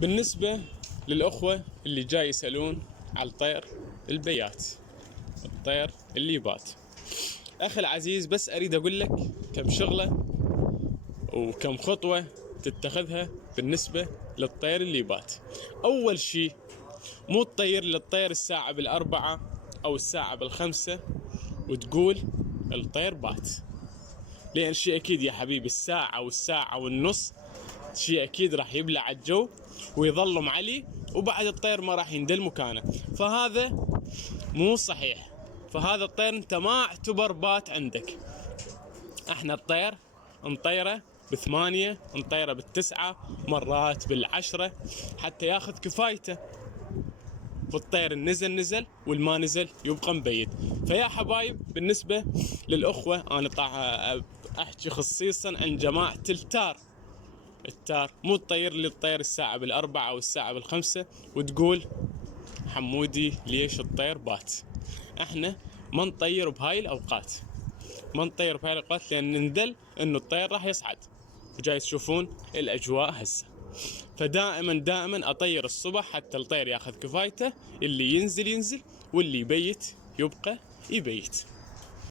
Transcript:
بالنسبة للأخوة اللي جاي يسألون على الطير البيات، الطير اللي يبات، أخي العزيز بس أريد أقول لك كم شغلة وكم خطوة تتخذها بالنسبة للطير اللي يبات. أول شي مو تطير للطير الساعة 4 أو الساعة 5 وتقول الطير بات، لأن شيء أكيد يا حبيبي الساعة والساعة والنص شيء أكيد راح يبلع الجو ويظل معلي، وبعد الطير ما راح يندل مكانه، فهذا مو صحيح. فهذا الطير انت ما اعتبر بات عندك. احنا الطير نطيره ب8، نطيره ب9، مرات بال10 حتى ياخذ كفايته، والطير نزل والما نزل يبقى مبيت. فيا حبايب بالنسبة للأخوة أنا أحكي خصيصا عن جماعة التار، مو تطير لي الطير الساعة 4 أو الساعة 5 وتقول حمودي ليش الطير بات. احنا ما نطير بهاي الأوقات، لأن نندل إنه الطير راح يصعد، وجاي تشوفون الأجواء هسه. فدائما أطير الصبح حتى الطير ياخذ كفايته، اللي ينزل واللي يبيت يبقى يبيت.